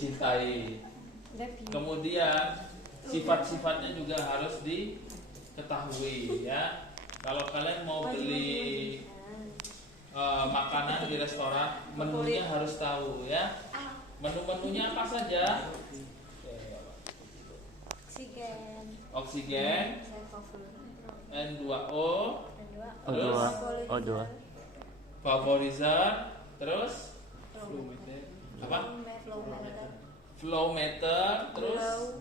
dicintai. Kemudian sifat-sifatnya juga harus diketahui ya. Kalau kalian mau beli makanan di restoran, menunya harus tahu ya. Menu-menunya apa saja? Oksigen, N2O, terus O2. vaporizer, terus apa? Flow meter, terus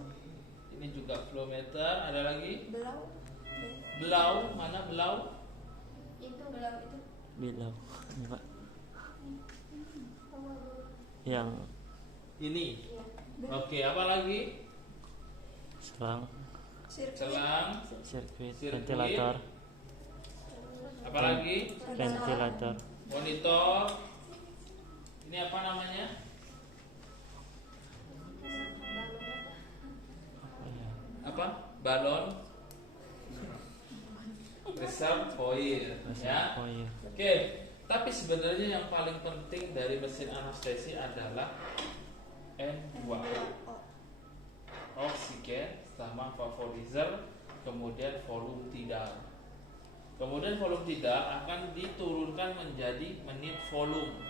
ini juga flow meter. Ada lagi? Belau, mana belau? Bilau. Ini, Pak. Yang Ini. Oke, apa lagi? selang, Selang, sirkuit, Sirkuit. ventilator, apa lagi? ventilator, Monitor. Ini apa namanya? Apa? Balon. Reservoir ya. oh iya, Oke, tapi sebenarnya yang paling penting dari mesin anestesi adalah N2O. Oksigen sama vaporizer, kemudian volume tidal. Kemudian volume tidal akan diturunkan menjadi menit volume.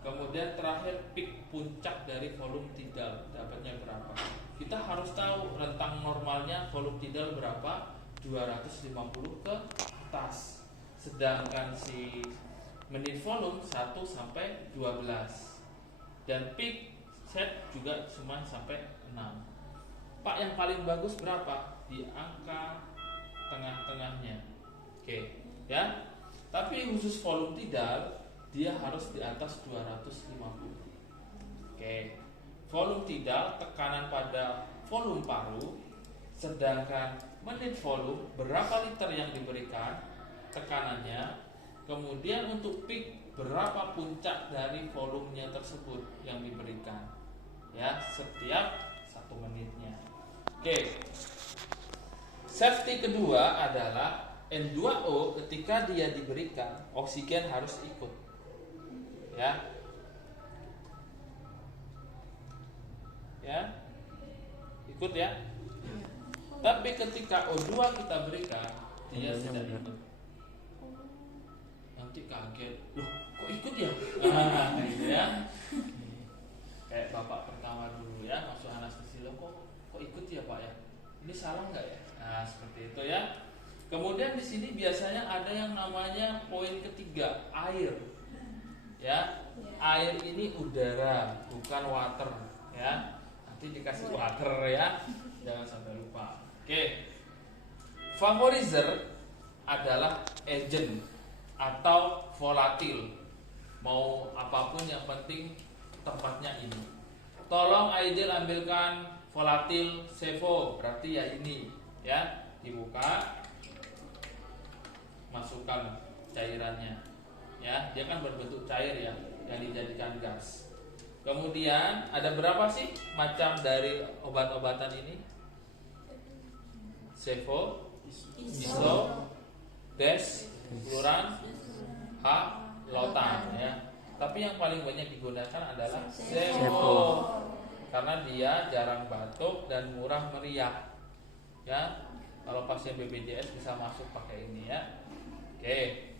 Kemudian terakhir peak puncak dari volume tidal dapatnya berapa? Kita harus tahu rentang normalnya volume tidal berapa, 250 ke atas. Sedangkan si menit volume 1 sampai 12. Dan peak set juga cuma sampai 6. Pak, yang paling bagus berapa? Di angka tengah-tengahnya. Oke, ya. Tapi khusus volume tidal dia harus di atas 250. Oke. Volume tidal tekanan pada volume paru, sedangkan menit volume berapa liter yang diberikan tekanannya, kemudian untuk peak berapa puncak dari volumenya tersebut yang diberikan ya setiap 1 menitnya. Oke. Safety kedua adalah N2O ketika dia diberikan oksigen harus ikut ya. Ya. Ikut ya. Tapi ketika O2 kita berikan dia tidak ikut. Nanti kaget, loh kok ikut ya? Gitu ya. Kayak bapak pertama dulu ya masuk anestesi, loh kok ikut ya Pak ya? Ini salah nggak ya? Nah seperti itu ya. Kemudian di sini biasanya ada yang namanya poin ketiga, air. Ya, air ini udara, bukan water ya. Nanti dikasih water ya, jangan sampai lupa. Oke. Vaporizer adalah agent atau volatil. Mau apapun yang penting tempatnya ini. Tolong Aidil ambilkan volatil Sevo, berarti ya ini ya, dibuka, masukkan cairannya ya, dia kan berbentuk cair ya yang dijadikan gas. Kemudian ada berapa sih macam dari obat-obatan ini? Sevo, Islo, Des, Fluran, H, Lautan ya. Tapi yang paling banyak digunakan adalah Sevo karena dia jarang batuk dan murah meriah ya. Kalau pasien BPJS bisa masuk pakai ini ya. Oke,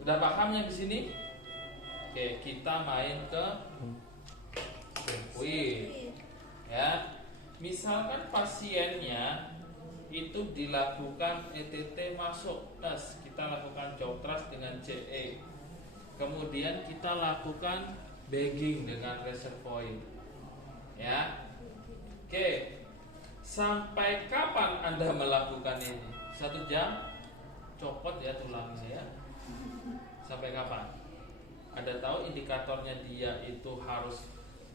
udah pahamnya di sini? Oke, kita main ke sirkuit ya. Misalkan pasiennya itu dilakukan ETT masuk tes, kita lakukan jaw thrust dengan CE. Kemudian kita lakukan bagging dengan reservoir ya. Oke, sampai kapan Anda melakukan ini? 1 jam? Copot ya tulangnya ya. Sampai kapan? Anda tahu indikatornya dia itu harus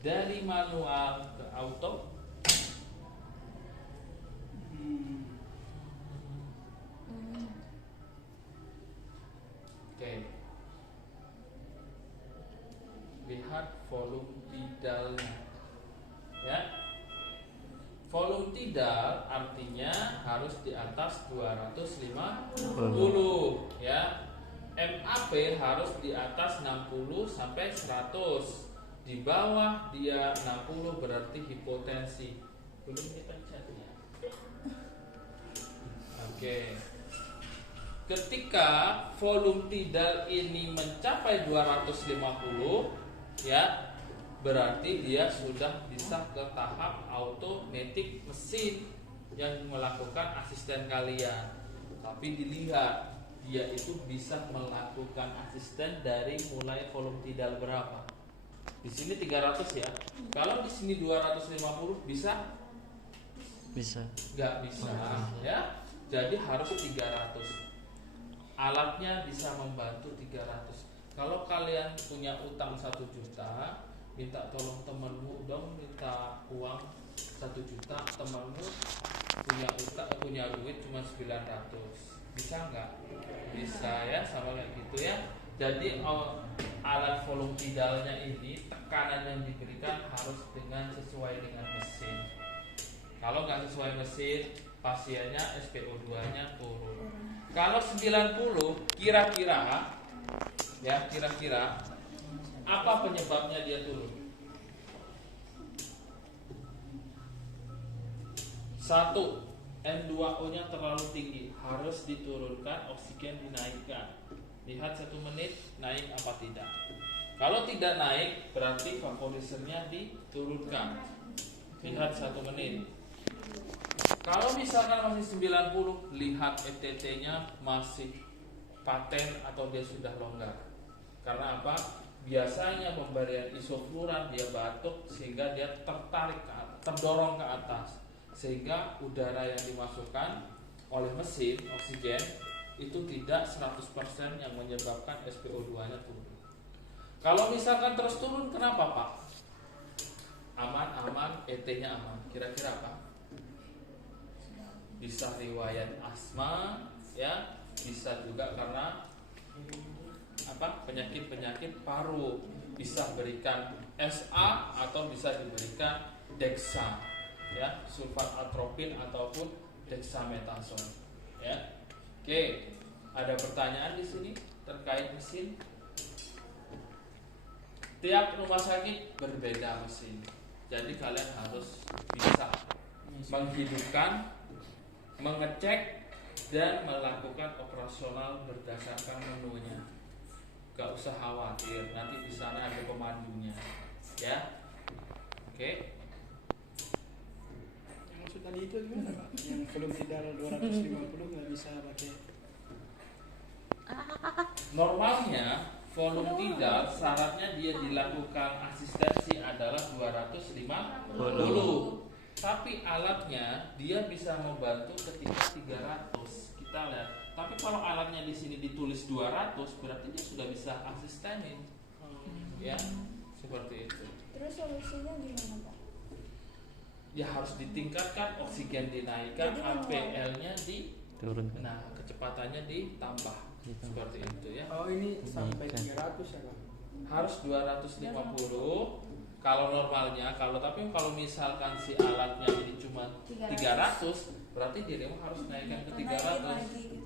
dari manual ke auto? Oke. Lihat volume tidalnya ya. Volume tidal artinya harus di atas 250 ya. MAP harus di atas 60 sampai 100. Di bawah dia 60 berarti hipotensi. Belum dipencet ya. Oke. Ketika volume tidal ini mencapai 250 ya, berarti dia sudah bisa ke tahap automatic mesin yang melakukan asisten kalian. Tapi dilihat dia itu bisa melakukan asisten dari mulai volume tidal berapa. Di sini 300 ya. Kalau di sini 250 bisa? Bisa. Nggak bisa ya. Jadi harus 300. Alatnya bisa membantu 300. Kalau kalian punya utang 1 juta, minta tolong temanmu dong minta uang 1 juta, temanmu punya duit cuma 900. Bisa nggak? Bisa ya, sama kayak gitu ya. Jadi alat volume tidalnya ini tekanan yang diberikan harus sesuai dengan mesin. Kalau nggak sesuai mesin, pasiennya SpO2-nya turun. Kalau 90 kira-kira apa penyebabnya dia turun? Satu, N2O-nya terlalu tinggi, harus diturunkan, oksigen dinaikkan. Lihat 1 menit naik apa tidak. Kalau tidak naik berarti vaporisernya diturunkan. Lihat 1 menit. Kalau misalkan masih 90, lihat FTT-nya masih paten atau dia sudah longgar. Karena apa? Biasanya pemberian isofluran dia batuk sehingga dia terdorong ke atas, sehingga udara yang dimasukkan oleh mesin oksigen itu tidak 100% yang menyebabkan SpO2-nya turun. Kalau misalkan terus turun, kenapa Pak? Aman, ET-nya aman. Kira-kira apa? Bisa riwayat asma, ya, bisa juga karena penyakit paru, bisa berikan SA atau bisa diberikan dexa, ya, sulfat atropin ataupun dexamethasone, ya. Oke, ada pertanyaan di sini terkait mesin? Tiap rumah sakit berbeda mesin, jadi kalian harus bisa menghidupkan, mengecek dan melakukan operasional berdasarkan menunya. Gak usah khawatir, nanti di sana ada pemandunya, ya. Oke. Yang maksud tadi itu gimana Pak? Yang volume tidal 250 nggak bisa pakai? Normalnya volume tidal syaratnya dia dilakukan asistensi adalah 250. Tapi alatnya dia bisa membantu ketika 300. Kita lihat. Tapi kalau alatnya di sini ditulis 200, berarti dia sudah bisa asistenin. Ya, seperti itu. Terus solusinya gimana Pak? Ya harus ditingkatkan, oksigen dinaikkan, Jadi APL-nya Turun. nah, kecepatannya ditambah. Seperti itu ya. Oh ini sampai 300 ya Pak? Harus 250 kalau normalnya. Kalau misalkan si alatnya ini cuma 300, berarti dia harus naikkan ke 300.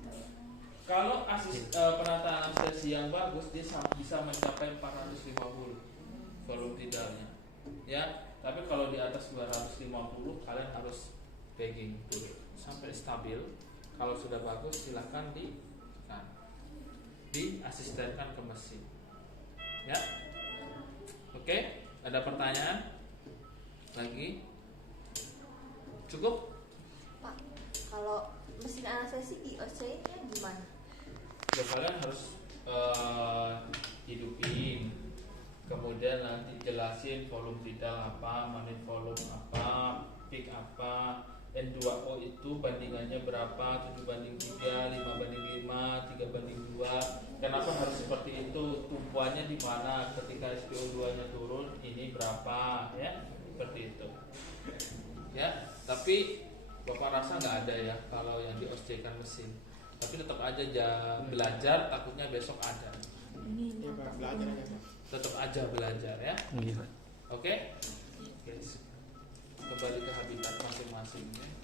Kalau penataan anestesi yang bagus, dia bisa mencapai 450 volume tidalnya, ya. Tapi kalau di atas 250, kalian harus pegging dulu sampai stabil. Kalau sudah bagus, silahkan diasistenkan ke mesin, ya. Oke, ada pertanyaan lagi? Cukup? Pak, kalau mesin anestesi IOC-nya gimana? Ya kalian harus hidupin, kemudian nanti jelasin volume tidal apa, menit volume apa, peak apa, N2O itu bandingannya berapa, 7:3, 5:5, 3:2. Kenapa harus seperti itu? Tumpuannya di mana ketika SpO2-nya turun, ini berapa, ya, seperti itu. Ya, tapi Bapak rasa nggak ada ya kalau yang di-OSC-kan mesin. Tapi tetap aja belajar, takutnya besok ada. Iya Pak, belajar aja Pak. Tetap aja belajar ya. Iya. Oke? Kembali ke habitat masing-masing ya.